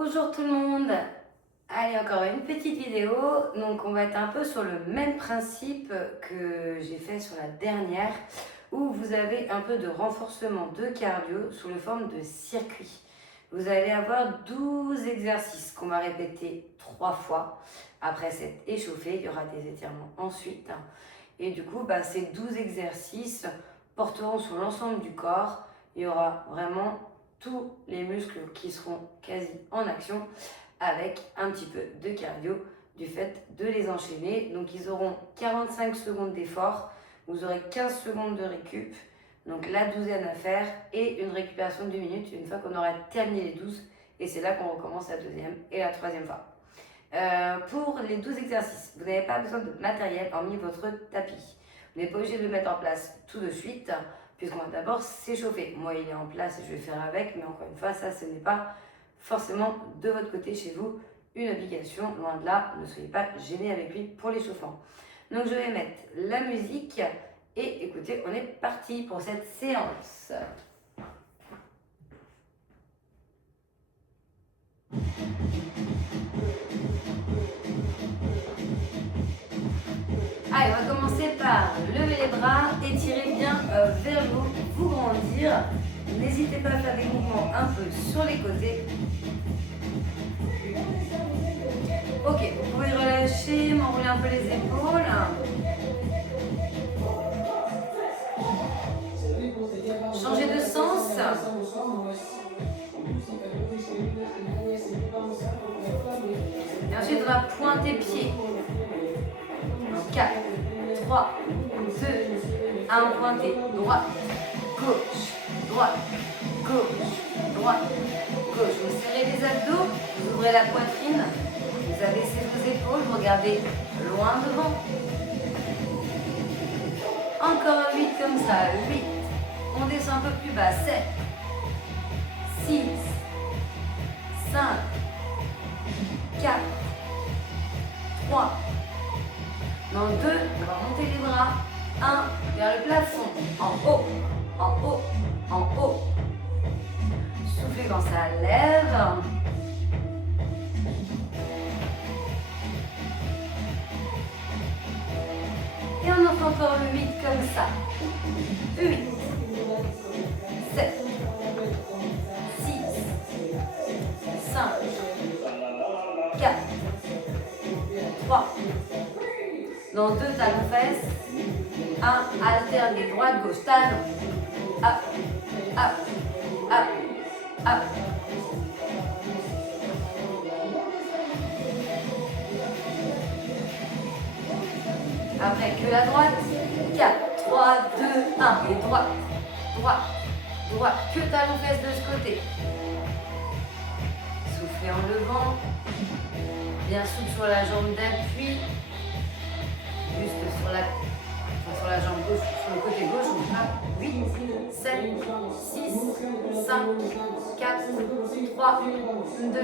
Bonjour tout le monde. Allez, encore une petite vidéo. Donc on va être un peu sur le même principe que j'ai fait sur la dernière, où vous avez un peu de renforcement de cardio sous la forme de circuit. Vous allez avoir 12 exercices qu'on va répéter 3 fois. Après s'être échauffé, il y aura des étirements ensuite. Et du coup, ces 12 exercices porteront sur l'ensemble du corps. Il y aura vraiment tous les muscles qui seront quasi en action avec un petit peu de cardio du fait de les enchaîner. Donc ils auront 45 secondes d'effort, vous aurez 15 secondes de récup, donc la douzaine à faire et une récupération de 2 minutes une fois qu'on aura terminé les 12 et c'est là qu'on recommence la deuxième et la troisième fois. Pour les 12 exercices, vous n'avez pas besoin de matériel hormis votre tapis. Vous n'êtes pas obligé de le mettre en place tout de suite puisqu'on va d'abord s'échauffer. Moi, il est en place et je vais faire avec, mais encore une fois, ça, ce n'est pas forcément de votre côté chez vous une obligation. Loin de là, ne soyez pas gênés avec lui pour l'échauffement. Donc, je vais mettre la musique et écoutez, on est parti pour cette séance. Allez, on va commencer par lever les bras, étirer bien vers le haut, vous grandir. N'hésitez pas à faire des mouvements un peu sur les côtés. Ok, vous pouvez relâcher, m'enrouler un peu les épaules. Changer de sens. Et ensuite, on va pointer pied. 4, 3, 2, 1, pointé. Droite, gauche, droite, gauche, droite, gauche. Vous serrez les abdos, vous ouvrez la poitrine, vous abaissez vos épaules, vous regardez loin devant. Encore 8 comme ça, 8. On descend un peu plus bas, 7, 6, 5, 4, 3. Dans 2, on va monter les bras. 1, vers le plafond. En haut, en haut, en haut. Soufflez quand ça lève. Et on en fait encore 8 comme ça. 8, 7, 6, 5, 4, 3. Dans 2 talons fesses. 1, alternez droite, gauche, talon. Up, up, up, up. Après que la droite. 4, 3, 2, 1. Et droite, droite, droite. Que talon fesses de ce côté. Soufflez en levant. Bien souple sur la jambe d'appui. Juste sur la jambe gauche, sur le côté gauche, on fera 8, 7, 6, 5, 4, 3, 2,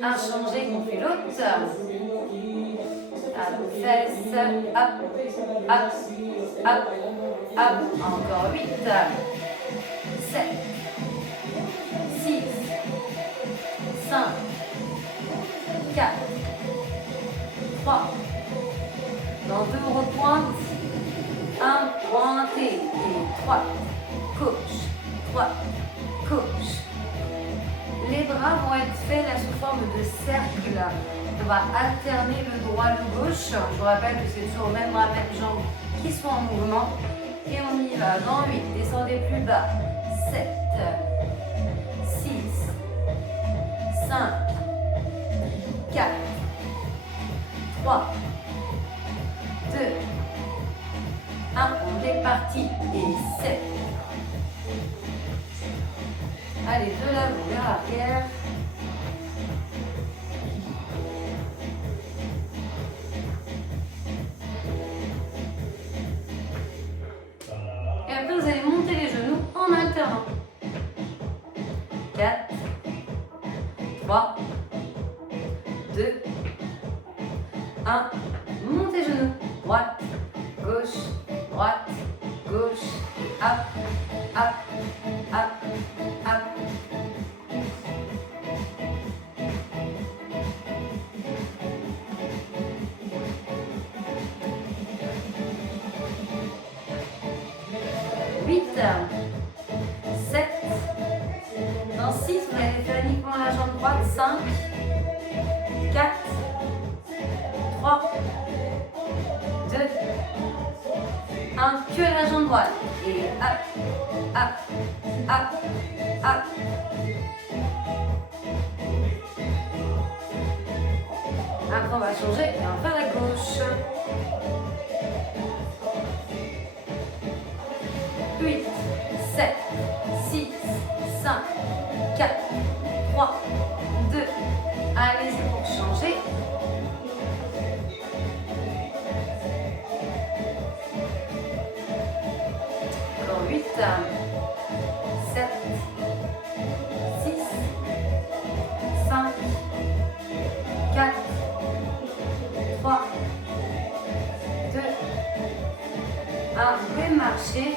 1. Changez, on fait l'autre. Fesses, hop, hop, hop, hop. Encore 8, 7, 6, 5, 4, 3. Dans 2, on repointe. 1, pointé. Et 3, gauche, droite, gauche. Les bras vont être faits là sous forme de cercle. On va alterner le droit, le gauche. Je vous rappelle que c'est toujours même bras, même jambe qui sont en mouvement. Et on y va. Dans 8, descendez plus bas. 7, 6, 5, 4, 3, 2, 1, on est parti. Et 7. Allez, de l'avant vers l'arrière. Et après, vous allez monter les genoux en alternant. 4, 3, 2, 1. Montez les genoux. Droite, gauche, droite, gauche. Hop, hop, hop, hop. droite. 5, 4, 3, 2, 1. Que la jambe droite. Et hop, hop, hop, hop. Après, on va changer et on va faire la gauche. 8, 7, 6, 5, 4, 3, 2. Allez-y pour changer. Encore 8, 7, 6, 5, 4, 3, 2, 1. Vous pouvez marcher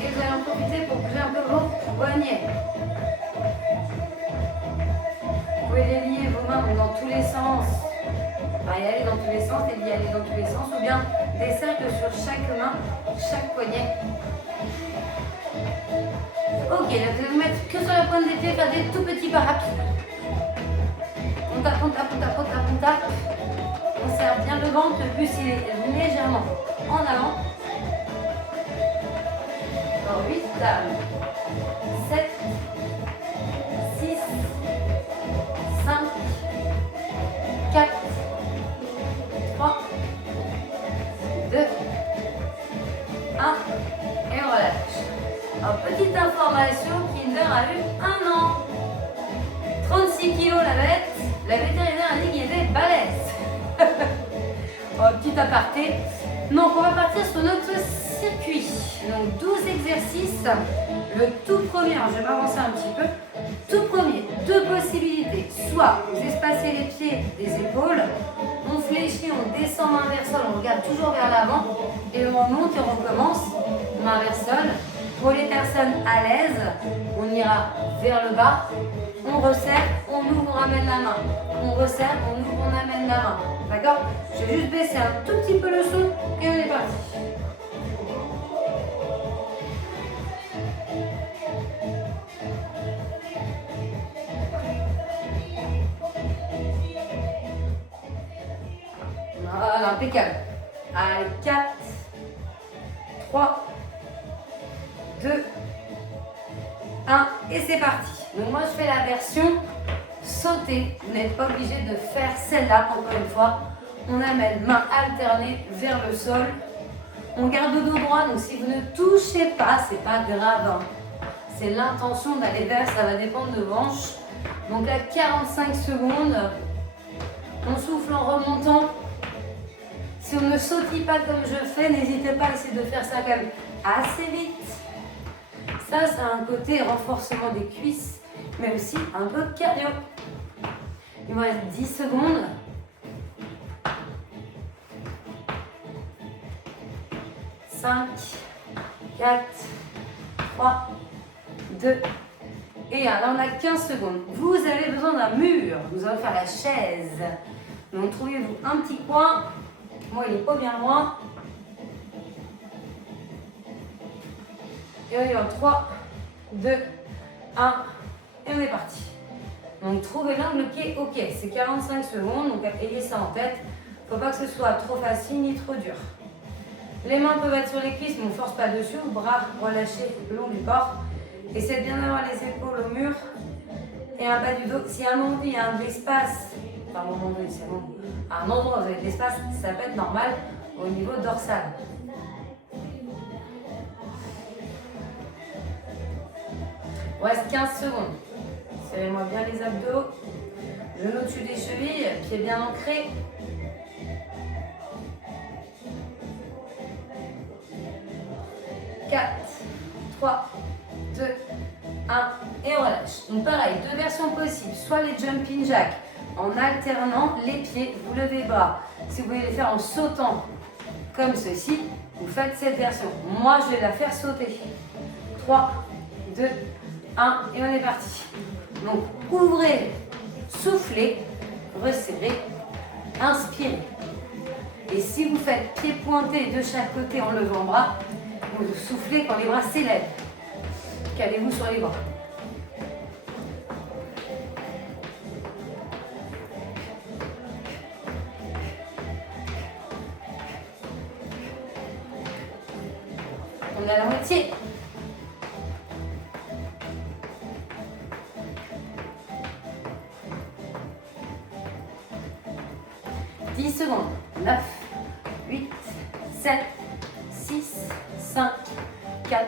et vous allez en profiter pour bouger un peu vos poignets. Vous pouvez les lier vos mains dans tous les sens. Enfin, y aller dans tous les sens et y aller dans tous les sens, ou bien des cercles sur chaque main, chaque poignet. Ok, là vous allez vous mettre que sur la pointe des pieds, faire des tout petits pas rapides. On tape, on tape, on tape, on tape, on tape. On serre bien le ventre, le plus il est légèrement en avant. Encore 8, 7, 6, 5, 4, 3, 2, 1. Et on relâche. Alors, petite information, Kinder a eu 1 an. 36 kilos la bête. La vétérinaire a dit qu'il était balèze. Oh, petit aparté. Donc, on va partir sur notre circuit. Donc, 12 exercices. Le tout premier, alors je vais m'avancer un petit peu. Tout premier, 2 possibilités. Soit vous espacez les pieds des épaules, on fléchit, on descend main vers sol, on regarde toujours vers l'avant et on monte et on recommence main vers sol. Pour les personnes à l'aise, on ira vers le bas, on resserre, on ouvre, on ramène la main. On resserre, on ouvre, on amène la main. D'accord? Je vais juste baisser un tout petit peu le son et on est parti. Voilà, impeccable. Allez, 4, 3, 2, 1 et c'est parti. Donc moi je fais la version sauter. Vous n'êtes pas obligé de faire celle-là encore une fois. On amène main alternée vers le sol. On garde le dos droit, donc si vous ne touchez pas, c'est pas grave. Hein. C'est l'intention d'aller vers, ça va dépendre de vos hanches. Donc là 45 secondes. On souffle en remontant. Si on ne sautille pas comme je fais, n'hésitez pas à essayer de faire ça quand même assez vite. Ça, c'est un côté renforcement des cuisses, mais aussi un peu cardio. Il me reste 10 secondes. 5, 4, 3, 2 et 1. Là, on a 15 secondes. Vous avez besoin d'un mur. Nous allons faire la chaise. Donc, trouvez-vous un petit coin. Moi, il n'est pas bien loin. Et on y va. 3, 2, 1. Et on est parti. Donc, trouvez l'angle qui est OK. C'est 45 secondes. Donc, ayez ça en tête. Il ne faut pas que ce soit trop facile ni trop dur. Les mains peuvent être sur les cuisses, mais on ne force pas dessus. Bras relâchés le long du corps. Essayez de bien avoir les épaules au mur et un bas du dos. Si à un moment il y a de l'espace, enfin, à un moment donné, c'est bon. À un endroit où vous avez de l'espace, ça peut être normal au niveau dorsal. Il reste 15 secondes. Serrez-moi bien les abdos. Genoux au-dessus des chevilles, pieds bien ancrés. « 4, 3, 2, 1 et on relâche. Donc pareil, 2 versions possibles. Soit les jumping jacks en alternant les pieds, vous levez les bras. Si vous voulez les faire en sautant comme ceci, vous faites cette version. Moi, je vais la faire sauter. 3, 2, 1 et on est parti. Donc ouvrez, soufflez, resserrez, inspirez. Et si vous faites pied pointé de chaque côté en levant bras, vous soufflez quand les bras s'élèvent. Calez-vous sur les bras. à la moitié. Secondes. 9, 8, 7, 6, 5, 4,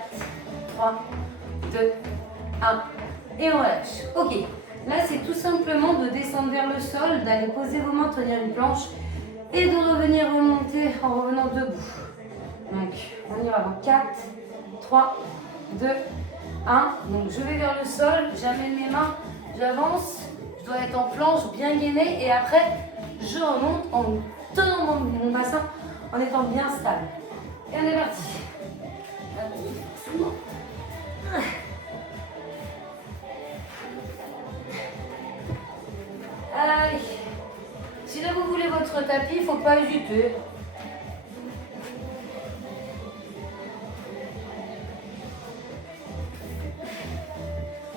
3, 2, 1. Et on relâche. Ok. Là, c'est tout simplement de descendre vers le sol, d'aller poser vos mains, tenir une planche et de revenir remonter en revenant debout. Donc, on y va dans 4, 3, 2, 1. Donc, je vais vers le sol, j'amène mes mains, j'avance. Je dois être en planche, bien gainée et après, je remonte en tenant mon bassin, en étant bien stable. Et on est parti. Allez. Si là vous voulez votre tapis, il ne faut pas hésiter.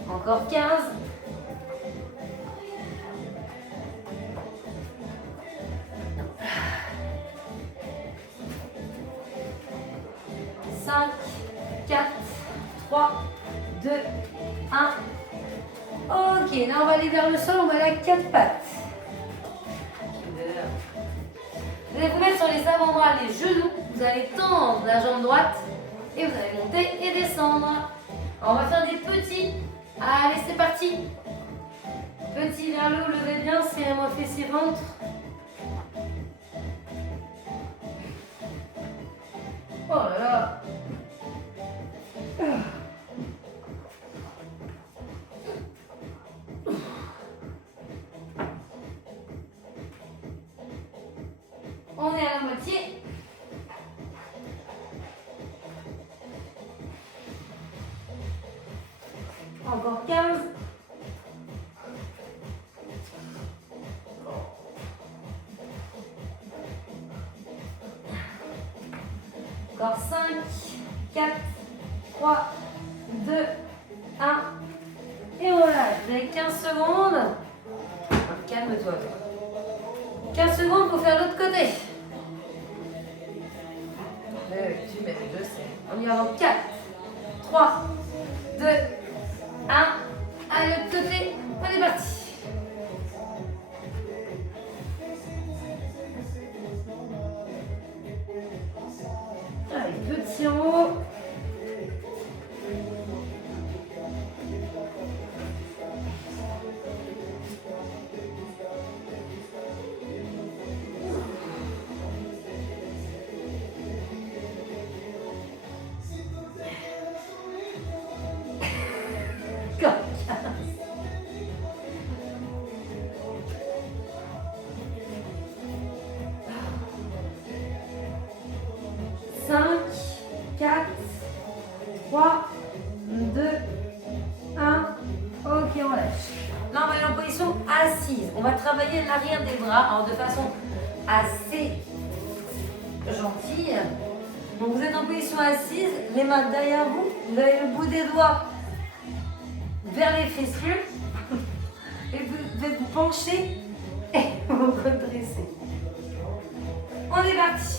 Encore 15. 5, 4, 3, 2, 1. Ok, là on va aller vers le sol, on va aller à 4 pattes. Vous allez vous mettre sur les avant-bras, les genoux. Vous allez tendre la jambe droite et vous allez monter et descendre. Alors, on va faire des petits. Allez, c'est parti. Petit vers le haut, levez bien, serrez-moi fessier ventre. Oh là là. On est à la moitié. Encore 15. Encore 5, 4, 3, 2, 1. Et voilà, vous avez 15 secondes. Calme-toi. 15 secondes pour faire l'autre côté. Tu mets, je sais. On y va en 4, 3, 2, 1. Allez, l'autre côté, on est parti. Allez, petit en haut. On va travailler l'arrière des bras alors de façon assez gentille. Donc vous êtes en position assise, les mains derrière vous, vous avez le bout des doigts vers les fessiers et vous devez vous pencher et vous redresser. On est parti.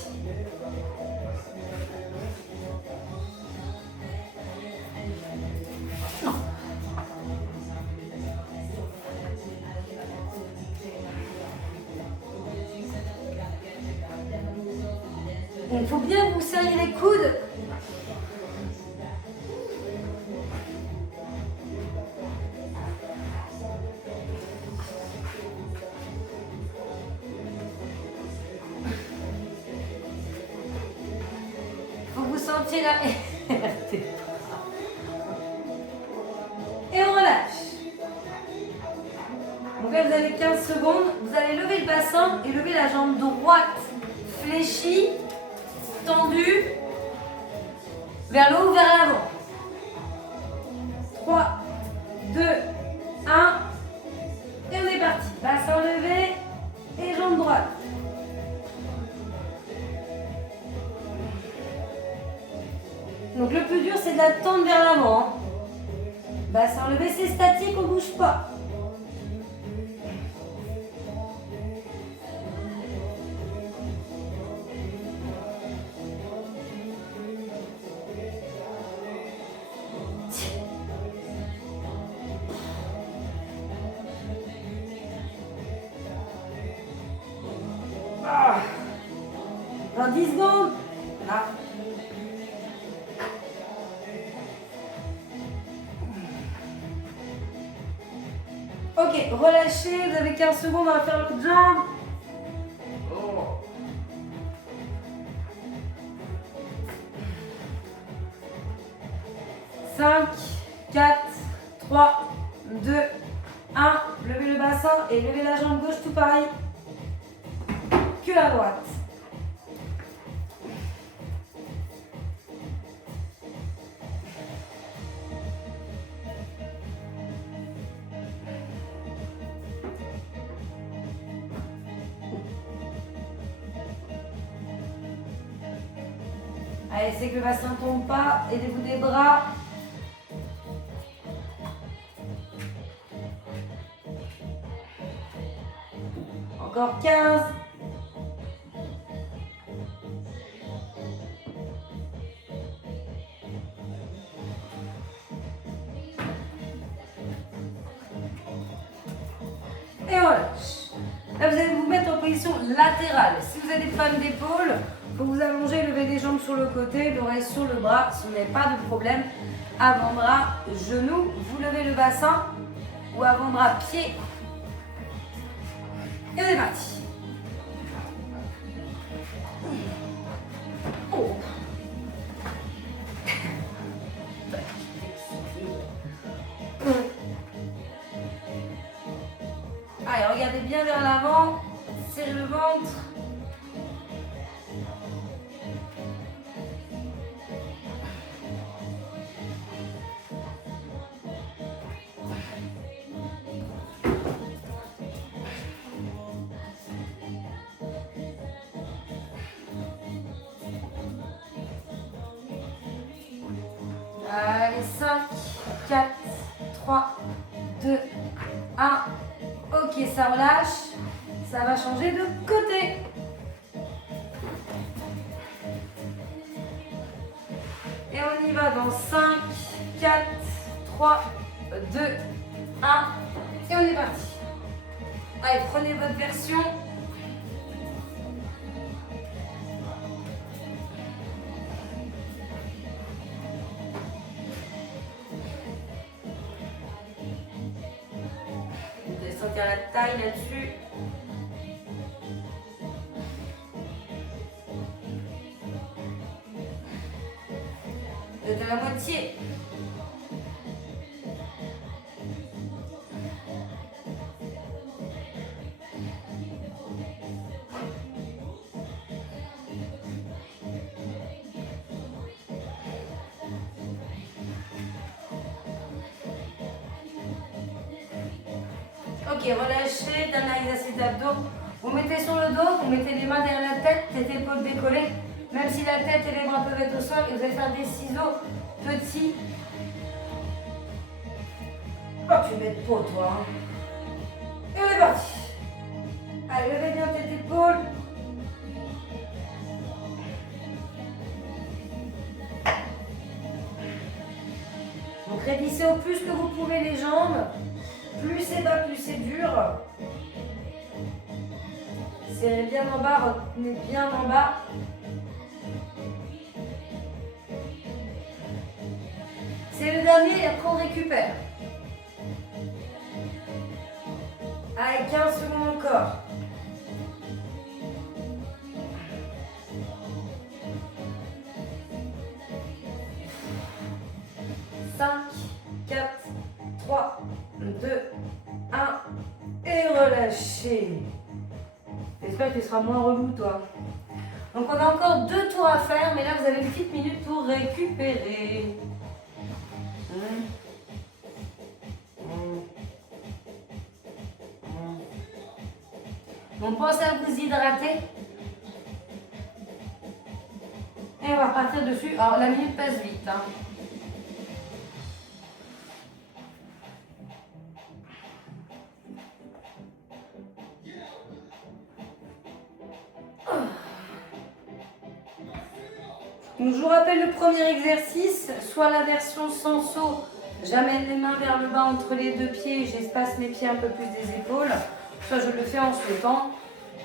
Il faut bien vous serrer les coudes. Faut que vous sentiez la RT. Et on relâche. Donc là, vous avez 15 secondes. Vous allez lever le bassin et lever la jambe droite fléchie. Tendu vers le haut, vers l'avant. 3, 2, 1. Et on est parti. Bassin levé et jambe droite. Donc le plus dur, c'est de la tendre vers l'avant. Hein. Bassin levé, c'est statique, on ne bouge pas. Ah. Dans 10 secondes. Là. Ok, relâchez, vous avez 15 secondes, on va faire l'autre jambe. 5, 4, 3, 2, 1. Levez le bassin et levez la jambe gauche, tout pareil que la droite. Allez, c'est que le bassin ne tombe pas. Aidez-vous des bras. Encore 15. Et on relâche. Là, vous allez vous mettre en position latérale. Si vous avez des problèmes d'épaule, il faut vous allonger, lever les jambes sur le côté, l'oreille sur le bras. Si vous n'avez pas de problème, avant-bras, genoux, vous levez le bassin ou avant-bras, pied. Et on est parti. Oh. Allez, regardez bien vers l'avant, serrez le ventre. Allez, 5, 4, 3, 2, 1. Ok, ça relâche. Ça va changer de côté. Et on y va dans 5, 4, 3, 2, 1. Et on est parti. Allez, prenez votre version. Sentir la taille là-dessus. Vous êtes à la moitié. Ok, relâchez, dernier exercice d'abdos. Vous mettez sur le dos, vous mettez les mains derrière la tête, tête épaule décollée. Même si la tête et les bras peuvent être au sol, et vous allez faire des ciseaux petits. Oh, tu mets de peau, toi. Hein. Et on est parti. Allez, levez bien tête épaule. Donc, raidissez au plus que vous pouvez les jambes. Plus c'est bas, plus c'est dur. Serrez bien en bas, retenez bien en bas. C'est le dernier et après on récupère. Allez, 15 secondes encore. Cinq, 4, 3, 2, 1. Et relâchez. J'espère que tu seras moins relou, toi. Donc, on a encore 2 tours à faire, mais là, vous avez une petite minute pour récupérer. Donc, pensez à vous hydrater. Et on va repartir dessus. Alors, la minute passe vite. Hein. Donc, je vous rappelle le premier exercice, soit la version sans saut, j'amène les mains vers le bas entre les deux pieds, j'espace mes pieds un peu plus des épaules, soit je le fais en sautant.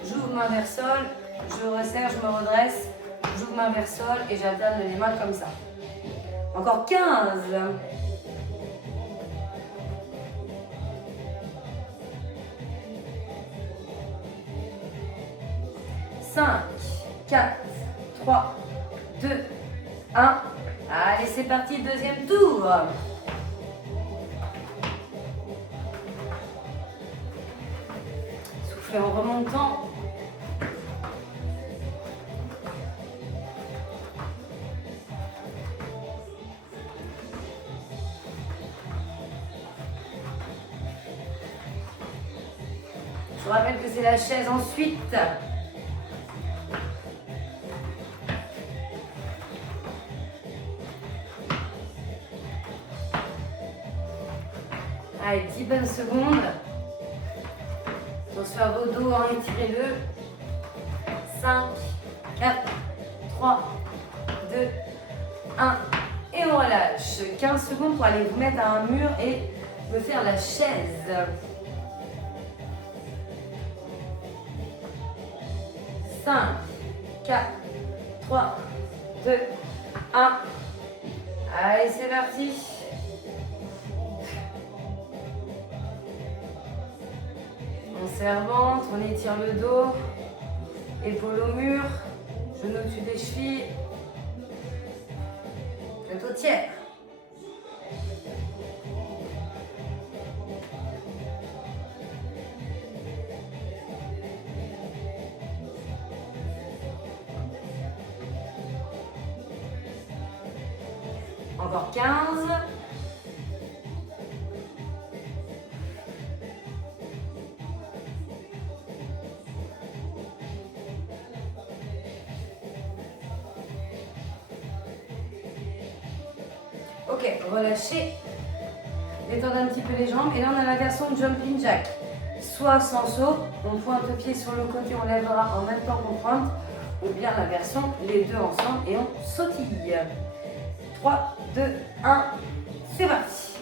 j'ouvre main vers sol, je resserre, je me redresse, j'ouvre main vers sol et j'alterne les mains comme ça. Encore 15. 5, 4, 3, 2, 1. Allez, c'est parti, deuxième tour. Soufflez en remontant. Je vous rappelle que c'est la chaise ensuite. Allez, 10 bonnes secondes. Attention à vos dos, hein, étirez-le. 5, 4, 3, 2, 1. Et on relâche. 15 secondes pour aller vous mettre à un mur et me faire la chaise. 5, 4, 3, 2, 1. Allez, c'est parti. On serre ventre, on étire le dos, épaules au mur, genoux au-dessus des chevilles, tête au tiers. Encore 15. Ok, relâchez. Détendez un petit peu les jambes. Et là, on a la version jumping jack. Soit sans saut, on pointe le pied sur le côté, on lèvera en même temps qu'on pointe. Ou bien la version, les deux ensemble et on sautille. 3, 2, 1, c'est parti.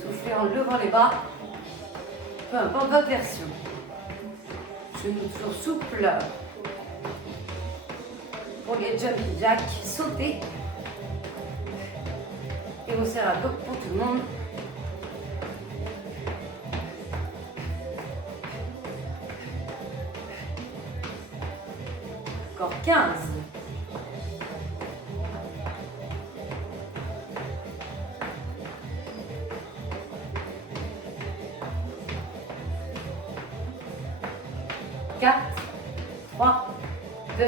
Soufflez en levant les bras. Peu importe votre version. Genoux toujours souples. Pour les jumping jacks, sautez. Et on serre à dos pour tout le monde. Encore 15. 4, 3, 2,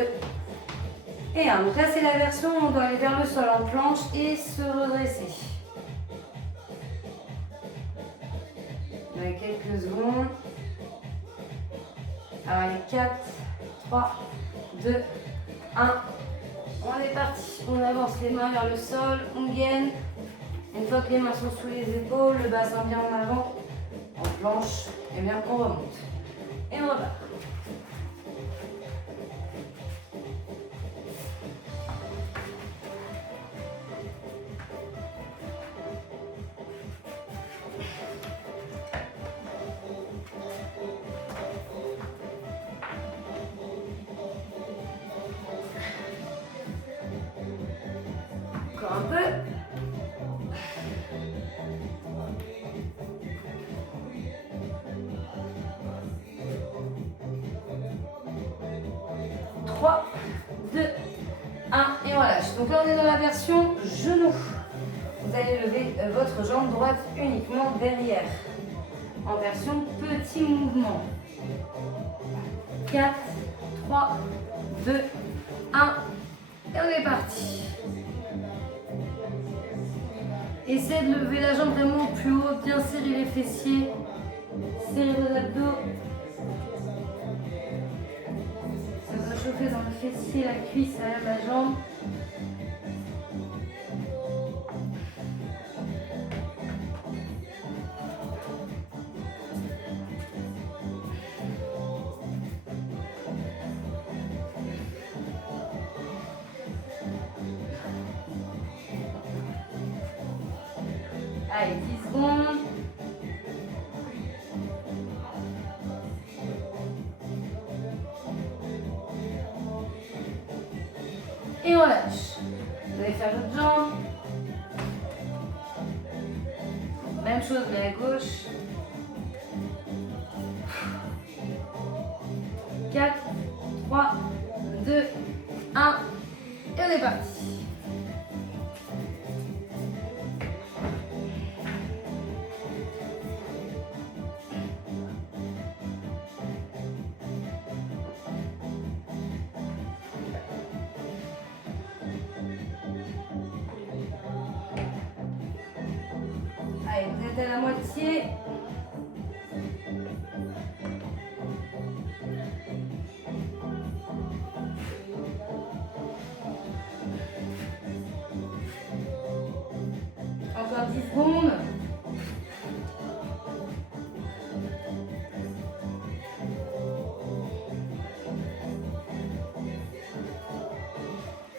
et 1. Donc là, c'est la version où on doit aller vers le sol en planche et se redresser. Avec quelques secondes. Allez, 4, 3, 2, 1. On est parti. On avance les mains vers le sol, on gaine. Une fois que les mains sont sous les épaules, le bassin bien en avant, en planche, et bien on remonte. Et on repart. Encore un peu. Trois, 2, 1 et on relâche. Donc là on est dans la version genou. Vous allez lever votre jambe droite uniquement derrière. En version petit mouvement. 4, 3, 2, 1 et on est parti. Essayez de lever la jambe vraiment plus haut, bien serrer les fessiers, serrer vos abdos. Ça va chauffer dans le fessier, la cuisse, derrière la jambe. Allez, 10 secondes. l'autre jambe. Même chose, mais à gauche. 4, 3, 2, 1. Et on est parti. Allez, vous êtes à la moitié. Encore 10 secondes.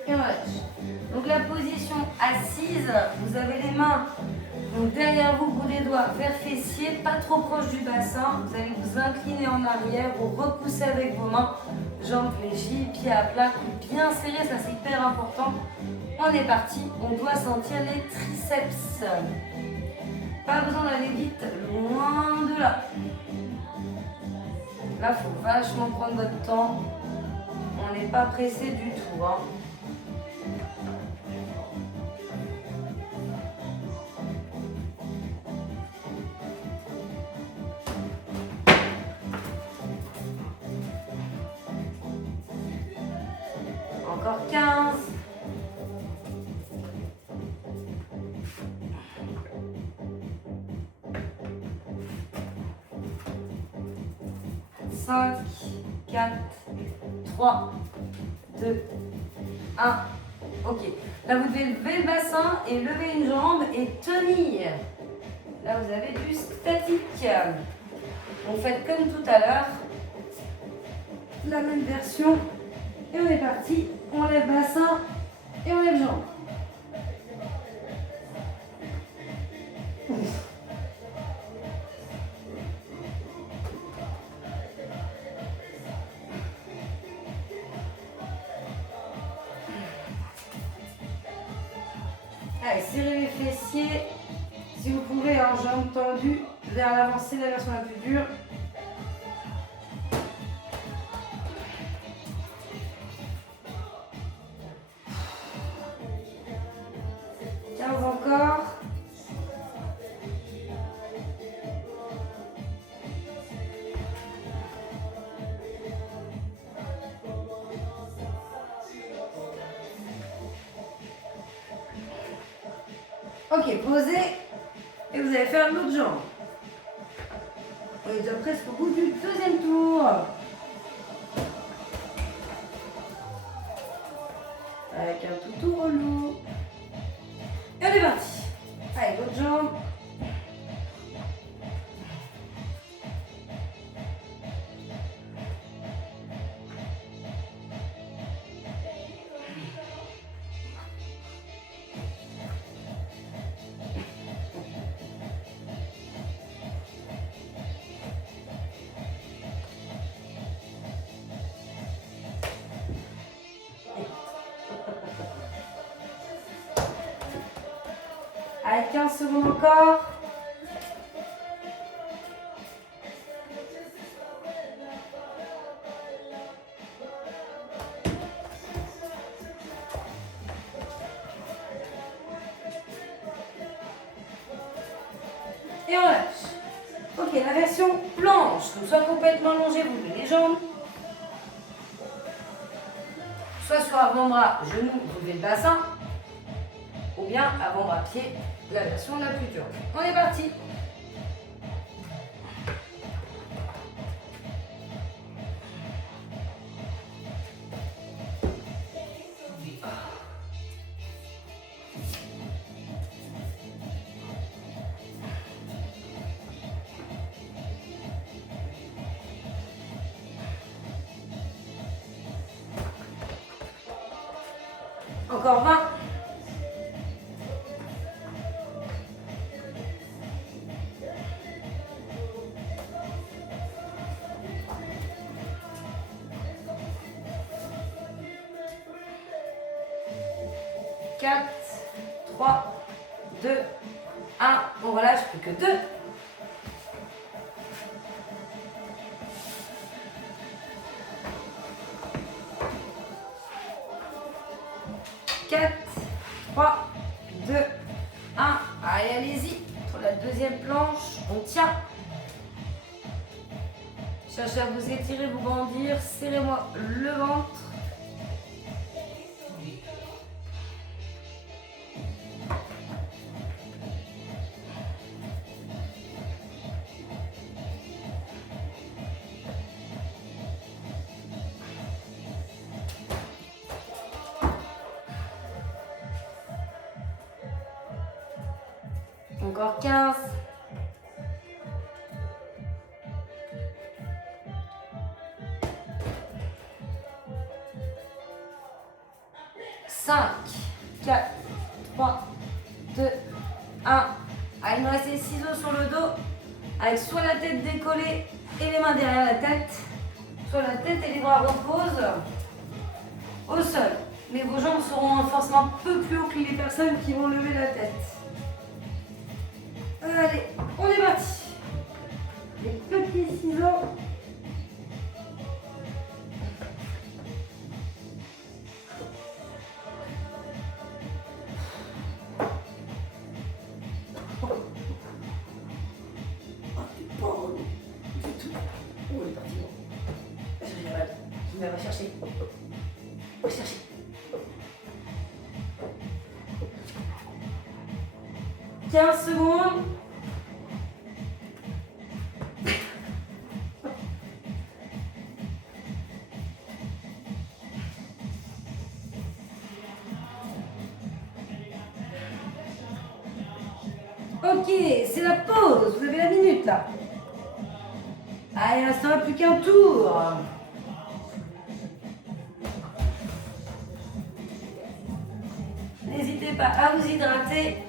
Et on lâche. Donc la position assise, vous avez les mains donc derrière vous, bout des doigts, vers fessier, pas trop proche du bassin. Vous allez vous incliner en arrière, vous repoussez avec vos mains, jambes fléchies, pieds à plat, coudes bien serrés, ça c'est hyper important. On est parti, on doit sentir les triceps. Pas besoin d'aller vite, loin de là. Là, il faut vachement prendre votre temps. On n'est pas pressé du tout, hein. Encore 15. 5, 4, 3, 2, 1. Ok. Là, vous devez lever le bassin et lever une jambe et tenir. Là, vous avez du statique. Donc, faites comme tout à l'heure. La même version. Et on est parti. On lève bassin et on lève jambe. Allez, serrez les fessiers. Si vous pouvez, en jambes tendues vers l'avant, c'est la version la plus dure. Encore. Ok, posez et vous allez faire l'autre jambe. On est déjà presque au bout du deuxième tour. Avec un toutou relou. Et on est parti. Allez, l'autre jambe. Allez, 15 secondes encore. Et on lâche. Ok, la version planche. Donc, soit complètement allongé, vous levez les jambes. Soit sur avant-bras, genoux, vous levez le bassin. Ou bien avant-bras, pied, la version la plus dure. On est parti. Encore 20. Quatre. 3, 2, 1. On relâche, plus que 2. 4, 3, 2, 1. Allez, allez-y. Pour la deuxième planche, on tient. Cherchez à vous étirer, vous grandir. Serrez-moi le ventre. Encore 15. 5, 4, 3, 2, 1. Allez, il me reste les ciseaux sur le dos, avec soit la tête décollée et les mains derrière la tête, soit la tête et les bras reposent au sol. Mais vos jambes seront forcément un peu plus haut que les personnes qui vont lever la tête. Allez, on est parti. Les petits ciseaux. Va chercher. Va chercher. « 15 secondes. Ok, c'est la pause. Vous avez la minute là. Allez, il ne restera plus qu'un tour. N'hésitez pas à vous hydrater.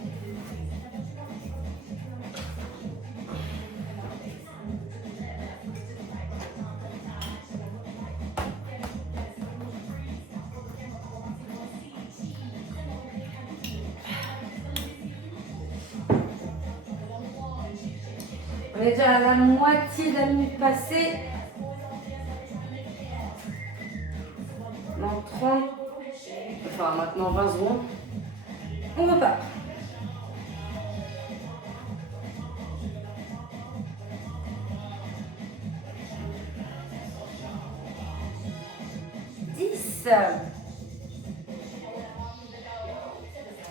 On est déjà à la moitié de la minute passée. Dans 30, enfin maintenant 20 secondes. On repart.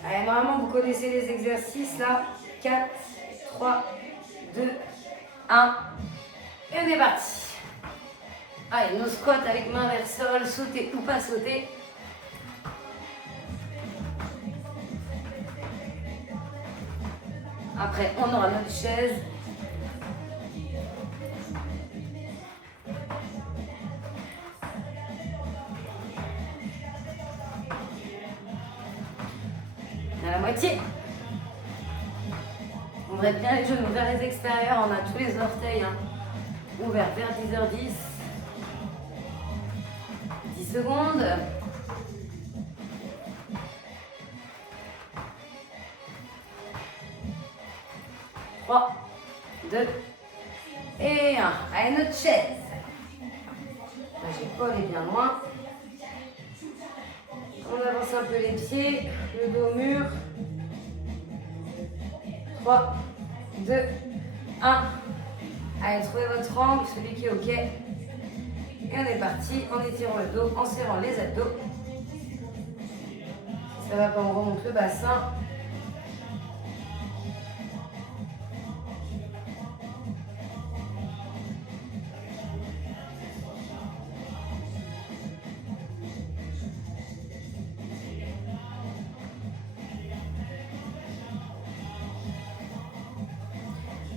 Allez, normalement, vous connaissez les exercices là. 4, 3, 2, 1. Et on est parti. Allez, nos squats avec main vers le sol, sauter ou pas sauter. Après, on aura notre chaise. À la moitié. On devrait bien les genoux vers les extérieurs. On a tous les orteils ouverts vers 10h10. 10 secondes. Trois, 2 et 1. Allez, notre chaise. L'épaule est bien loin. On avance un peu les pieds, le dos au mur. 3, 2, 1. Allez, trouvez votre angle, celui qui est OK. Et on est parti en étirant le dos, en serrant les abdos. Ça va pas, on remonte le bassin.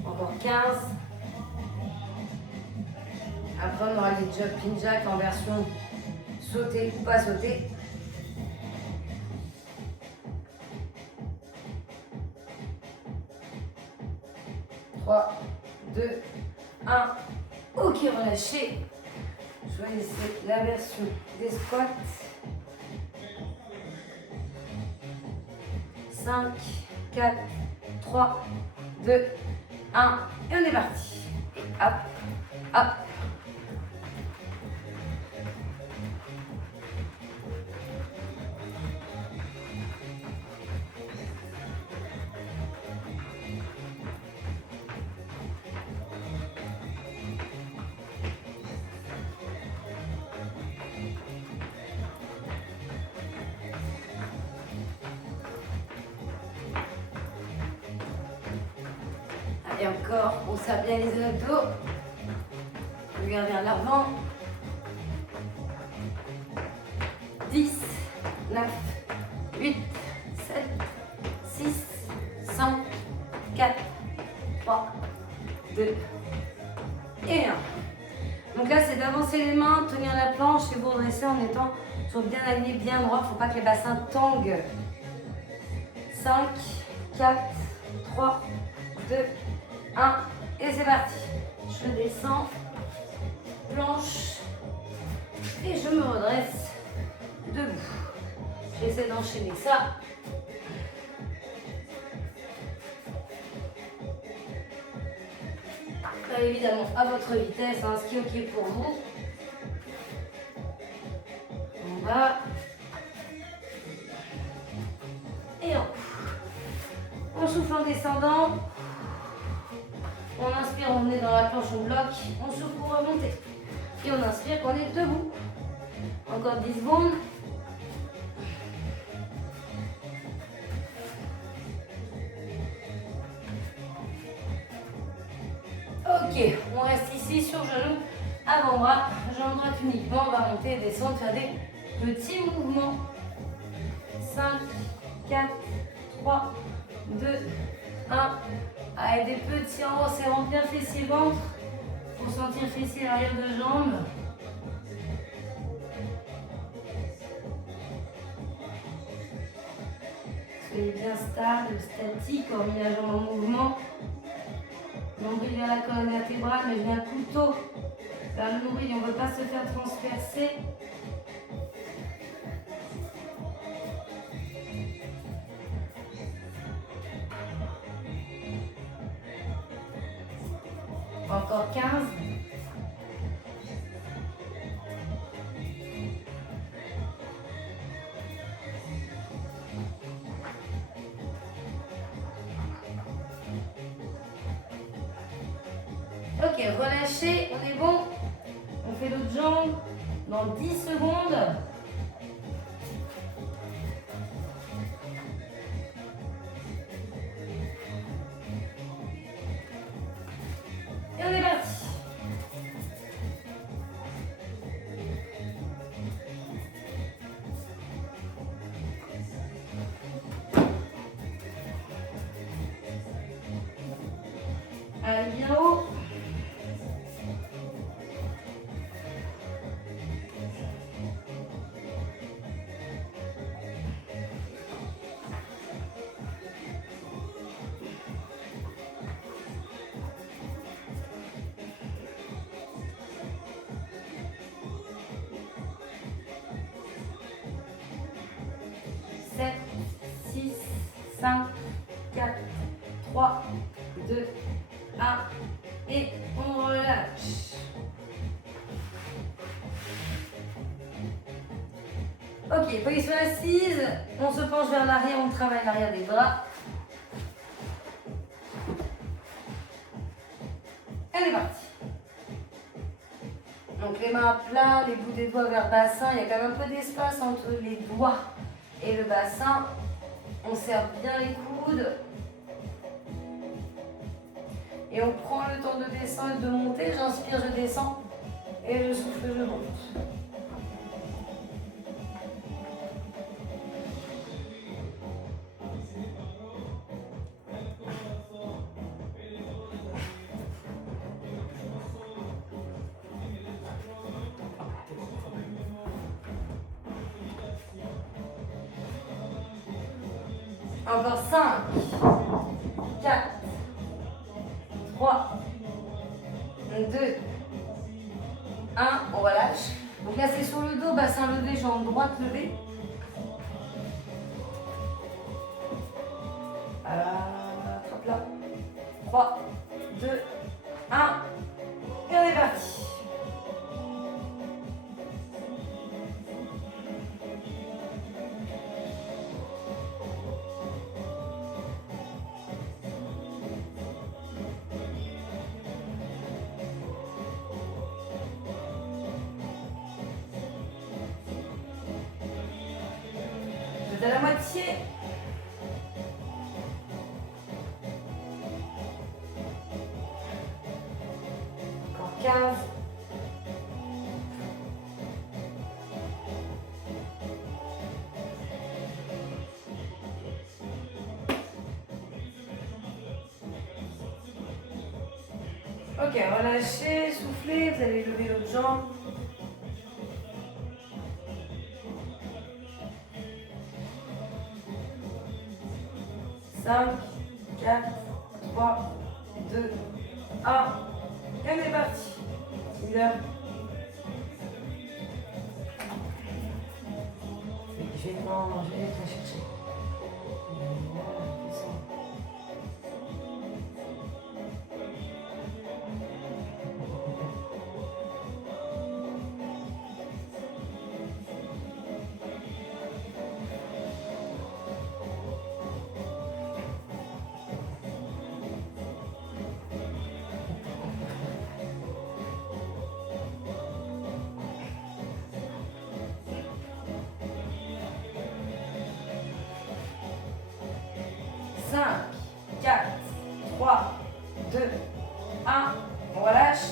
Encore 15. Après, on aura les jumping jacks en version sauter ou pas sauter. Trois, 2, 1. Ok, relâchez. Choisissez la version des squats. 5, 4, 3, 2, 1. Et on est parti. Et hop, hop. Et encore, on serre bien les abdos. Regardez vers l'avant. 10, 9, 8, 7, 6, 5, 4, 3, 2 et 1. Donc là, c'est d'avancer les mains, tenir la planche et vous redresser en étant toujours bien aligné, bien droit. Il ne faut pas que les bassins tanguent. 5, 4, 3, 2, 1. Et c'est parti. Je descends, planche, et je me redresse debout. J'essaie d'enchaîner ça. Évidemment, à votre vitesse, hein, ce qui est OK pour vous. On va. Et on souffle en descendant. On inspire, on est dans la planche, on bloque. On souffle pour remonter. Et on inspire, qu'on est debout. Encore 10 secondes. Ok, on reste ici sur genou, avant-bras, jambe droite uniquement. On va monter et descendre, faire des petits mouvements. 5, 4, 3, 2, 1. Allez, des petits en haut, c'est remplir fessier ventre pour sentir fessier arrière de jambe. Soyez bien stable, statique, hormis la jambe en mouvement. Nombril vers la colonne vertébrale, mais je viens couteau vers le nombril, on ne veut pas se faire transpercer. Encore 15. Ok, relâchez, on est bon. On fait l'autre jambe dans 10 secondes. Et on est parti. Allez, bien haut. Sept, 6, 5, 4, 3, 2, 1 et on relâche. Ok, position assise, on se penche vers l'arrière, on travaille l'arrière des bras. Elle est partie. Donc les mains à plat, les bouts des doigts vers le bassin, il y a quand même un peu d'espace entre les doigts et le bassin. On serre bien les coudes. Et on prend le temps de descendre et de monter. J'inspire, je descends. Et je souffle, je monte. Encore 5, 4, 3, 2, 1, on relâche. Donc là c'est sur le dos, bassin levé, jambe droite levée. 3, 2, 1. Et on est parti. Vous êtes à la moitié. Encore 15. Ok, relâchez, soufflez, vous allez lever l'autre jambe. Cinq, 4, 3, 2, 1. Et on est parti. Leader. Je vais te chercher. Cinq, 4, 3, 2, 1. On relâche.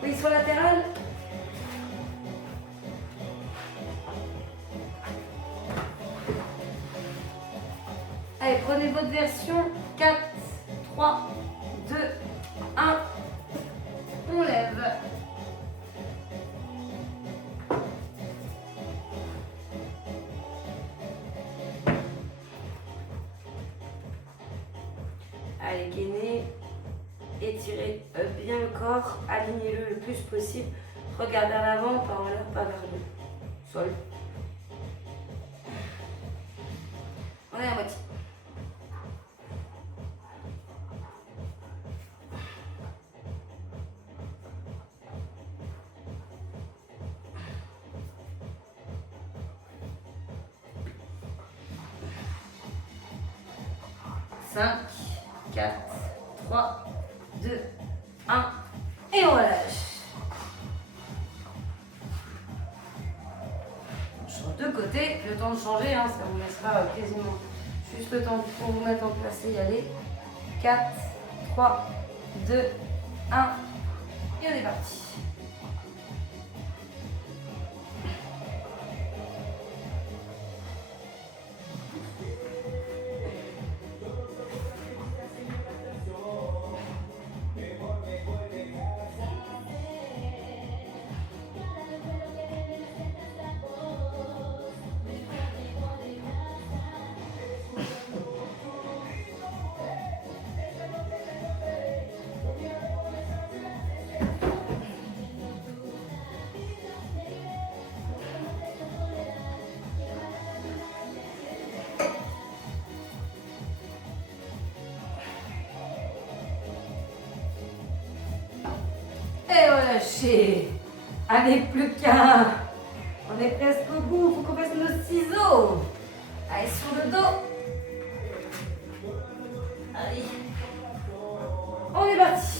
Position latérale. Allez, prenez votre version. 4, 3, 2, 1. On lève. Allez, gainez, étirez bien le corps, alignez-le le plus possible. Regardez à l'avant, pas en l'air, pas vers le sol. On est à moitié. Cinq, 4, 3, 2, 1. Et on relâche. Sur deux côtés, le temps de changer, hein, ça vous laissera quasiment juste le temps pour vous mettre en place et y aller. 4, 3, 2, 1. Et on est parti. Et relâchez. Allez, plus qu'un. On est presque au bout. Il faut qu'on fasse nos ciseaux. Allez, sur le dos. Allez. On est parti.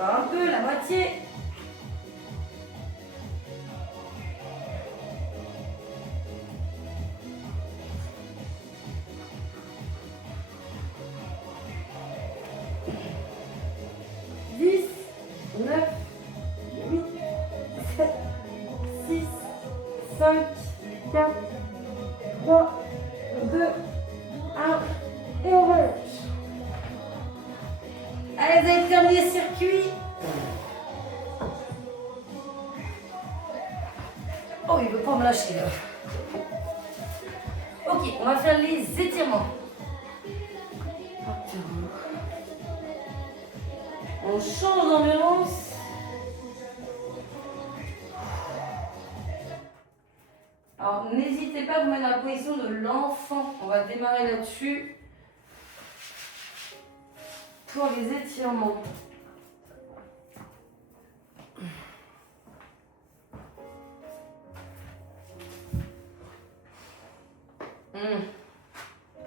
Encore un peu, la moitié. Dix, 9, 8, 7, 6, 5, 4, 3, 2, 1. Et on relâche. Allez, vous avez terminé le circuit. Oh, il veut pas me lâcher là. Ok, on va faire les étirements. On change d'ambiance. Alors, n'hésitez pas à vous mettre dans la position de l'enfant. On va démarrer là-dessus pour les étirements.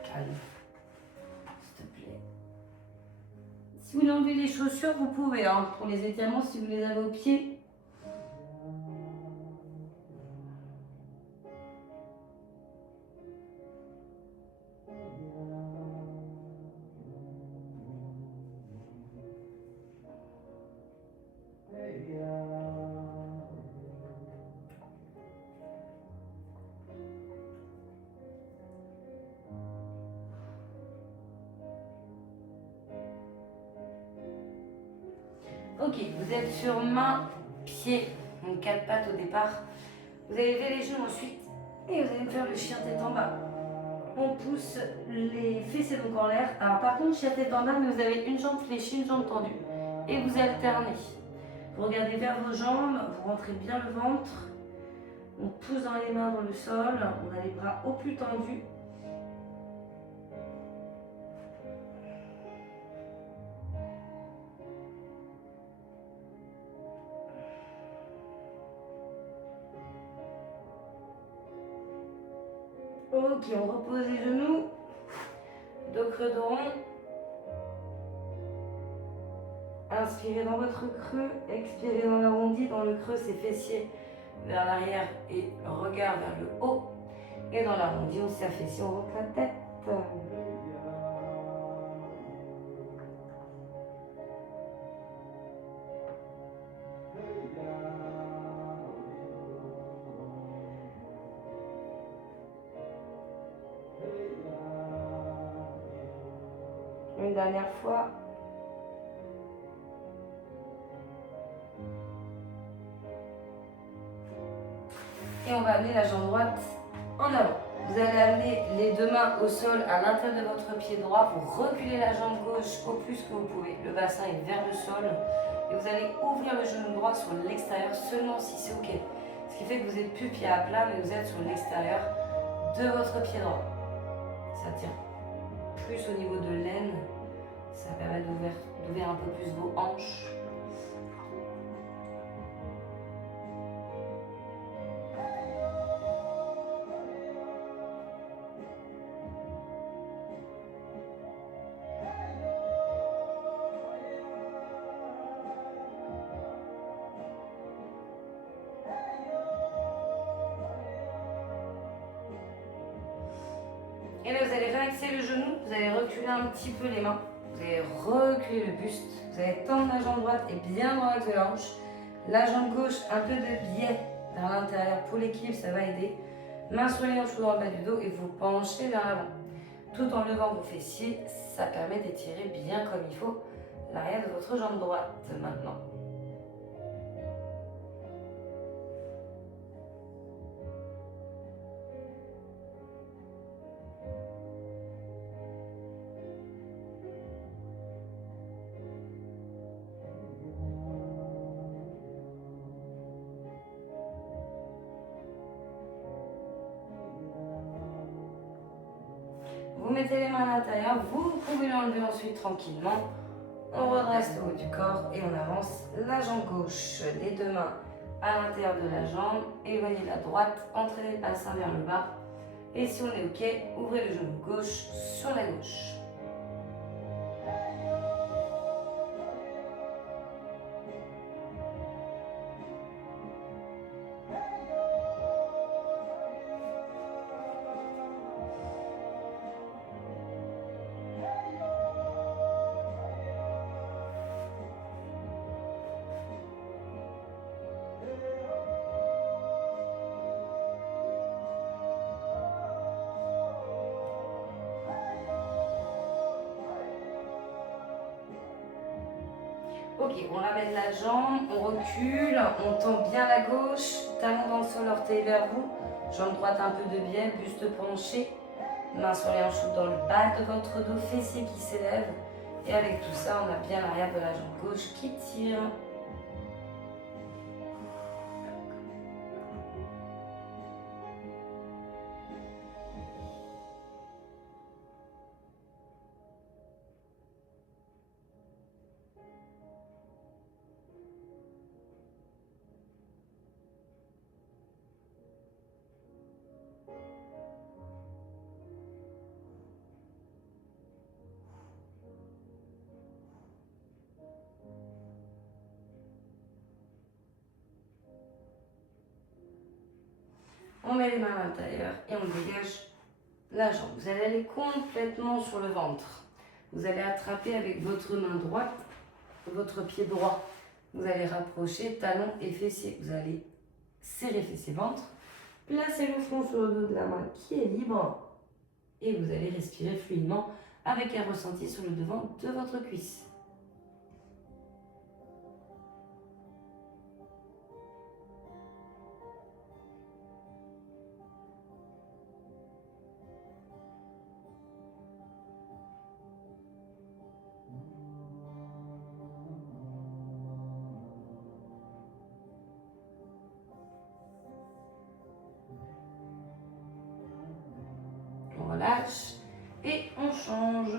Calme, s'il te plaît. Si vous voulez enlever les chaussures, vous pouvez. Hein, pour les étirements, si vous les avez au pied. Ok, vous êtes sur main, pied, donc 4 pattes au départ. Vous allez lever les genoux ensuite et vous allez me faire le chien tête en bas. On pousse les fessiers donc en l'air. Alors par contre, chien tête en bas, mais vous avez une jambe fléchie, une jambe tendue. Et vous alternez. Vous regardez vers vos jambes, vous rentrez bien le ventre. On pousse dans les mains dans le sol, on a les bras au plus tendus. Ok, on repose les genoux, dos creux, dos rond. Inspirez dans votre creux, expirez dans l'arrondi. Dans le creux, c'est fessiers vers l'arrière et regard vers le haut. Et dans l'arrondi, on s'affaissit, on rentre la tête. Une dernière fois. Et on va amener la jambe droite en avant. Vous allez amener les deux mains au sol à l'intérieur de votre pied droit. Vous reculez la jambe gauche au plus que vous pouvez. Le bassin est vers le sol. Et vous allez ouvrir le genou droit sur l'extérieur seulement si c'est OK. Ce qui fait que vous n'êtes plus pied à plat, mais vous êtes sur l'extérieur de votre pied droit. Ça tient plus au niveau de l'aine. Ça permet d'ouvrir un peu plus vos hanches. Et là, vous allez relaxer le genou, vous allez reculer un petit peu les mains, vous allez reculer le buste, vous allez tendre la jambe droite et bien droit de la hanche. La jambe gauche, un peu de biais vers l'intérieur pour l'équilibre, ça va aider. Main sur les hanches ou dans le bas du dos et vous penchez vers l'avant. Tout en levant vos fessiers, ça permet d'étirer bien comme il faut l'arrière de votre jambe droite maintenant. Vous mettez les mains à l'intérieur, vous pouvez l'enlever ensuite tranquillement. On redresse le haut du corps et on avance la jambe gauche, les deux mains à l'intérieur de la jambe, éloignez la droite, entraînez le bassin vers le bas. Et si on est OK, ouvrez le genou gauche sur la gauche. Ok, on ramène la jambe, on recule, on tend bien la gauche, talon dans le sol, orteil vers vous, jambe droite un peu de biais, buste penché, main sur les hanches ou dans le bas de votre dos, fessier qui s'élève. Et avec tout ça, on a bien l'arrière de la jambe gauche qui tire. On met les mains à l'intérieur et on dégage la jambe. Vous allez aller complètement sur le ventre. Vous allez attraper avec votre main droite, votre pied droit. Vous allez rapprocher talon et fessier. Vous allez serrer fessier-ventre. Placez le front sur le dos de la main qui est libre. Et vous allez respirer fluidement avec un ressenti sur le devant de votre cuisse. On relâche et on change.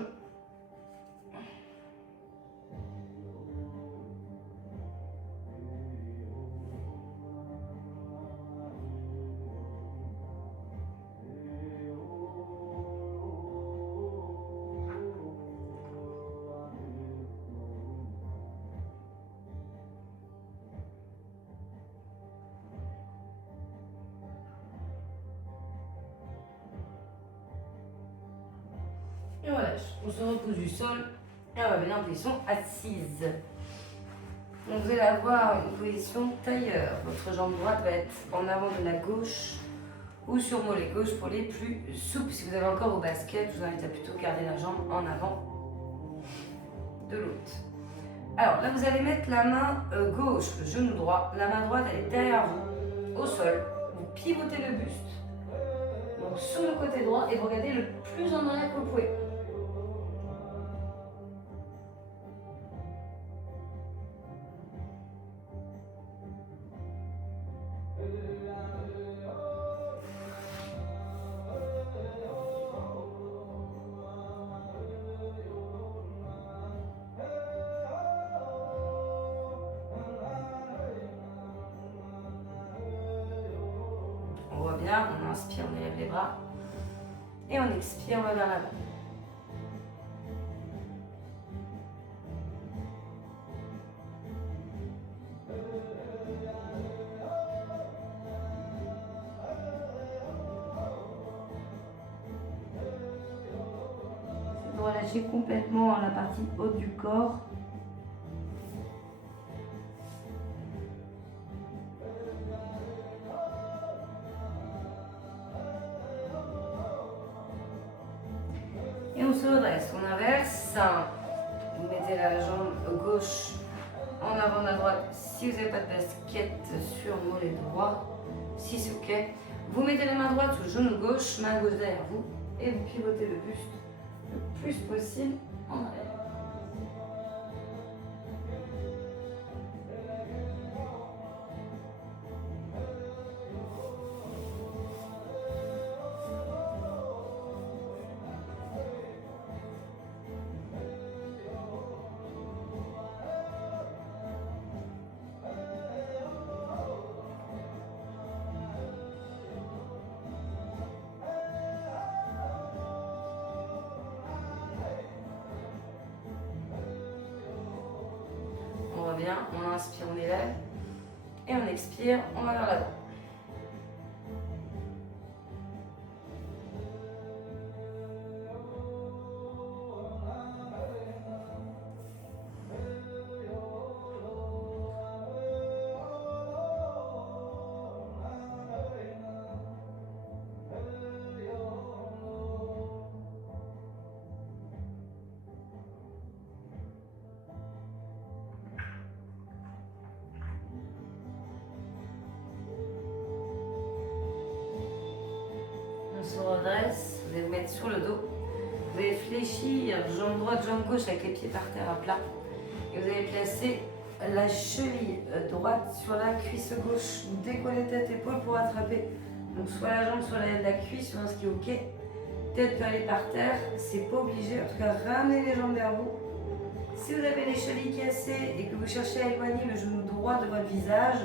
Et on relâche. On se repose du sol et on va venir en position assise. Donc vous allez avoir une position tailleur. Votre jambe droite va être en avant de la gauche ou sur mollet gauche pour les plus souples. Si vous avez encore vos baskets, je vous invite à plutôt garder la jambe en avant de l'autre. Alors là, vous allez mettre la main gauche, le genou droit. La main droite, elle est derrière vous, au sol. Vous pivotez le buste. Donc sur le côté droit et vous regardez le plus en arrière que vous pouvez. On revient, on inspire, on élève les bras. Et on expire, on va vers l'avant. Vous relâchez complètement la partie haute du corps. Et on se redresse, on inverse. Vous mettez la jambe gauche en avant de la droite. Si vous n'avez pas de basket sur mollet droit, si c'est ok, vous mettez la main droite sous le genou gauche, main gauche derrière vous et vous pivotez le buste le plus possible en arrière. On revient, on inspire, on élève. Et on expire, on va vers l'avant. se redresse, vous allez vous mettre sur le dos. Vous allez fléchir jambe droite, jambe gauche avec les pieds par terre à plat. Et vous allez placer la cheville droite sur la cuisse gauche. Vous décollez tête épaule pour attraper. Donc soit la jambe, soit la cuisse sur un ski ok. Tête peut aller par terre, c'est pas obligé. En tout cas, ramenez les jambes vers vous. Si vous avez les chevilles cassées et que vous cherchez à éloigner le genou droit de votre visage,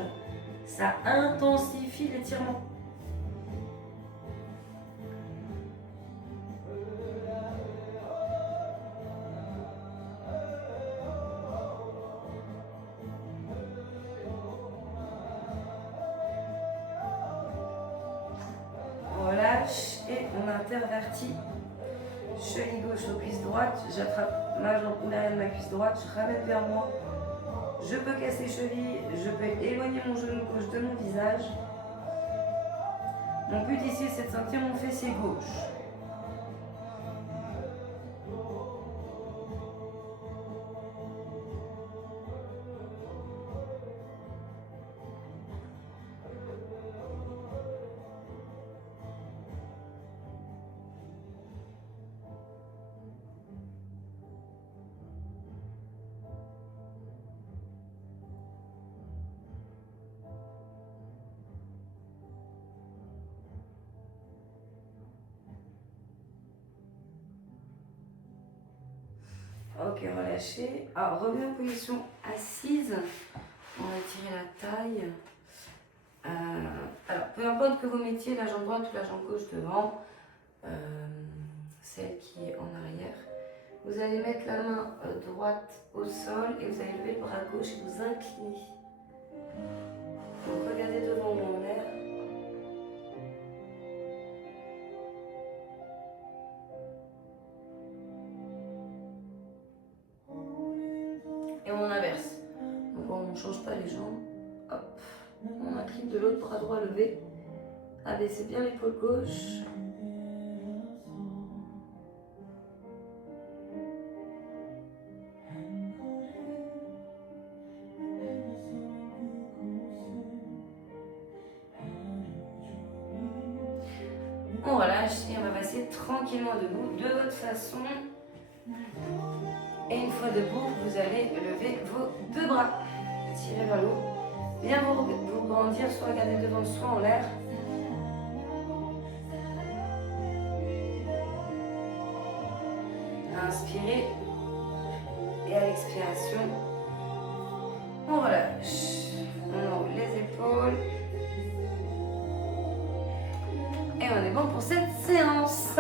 ça intensifie l'étirement. On relâche et on intervertit. Cheville gauche aux cuisses droite, j'attrape ma jambe ou l'arrière de ma cuisse droite, je ramène vers moi. Je peux casser les chevilles, je peux éloigner mon genou gauche de mon visage. Mon but ici, c'est de sentir mon fessier gauche. Ok, relâchez. Alors, revenez en position assise. On va tirer la taille. Alors, peu importe que vous mettiez la jambe droite ou la jambe gauche devant, celle qui est en arrière, vous allez mettre la main droite au sol et vous allez lever le bras gauche et vous incliner. Donc, regardez devant vous en l'air. Et on inverse. Donc on ne change pas les jambes. Hop. On incline de l'autre bras droit levé. Abaissez bien l'épaule gauche. On relâche et on va passer tranquillement debout de votre façon. Et une fois debout, vous allez lever vos deux bras. Tirez vers le haut. Bien vous grandir, soit regarder devant, soit en l'air. Inspirez. Et à l'expiration, on relâche. On enroule les épaules. Et on est bon pour cette séance.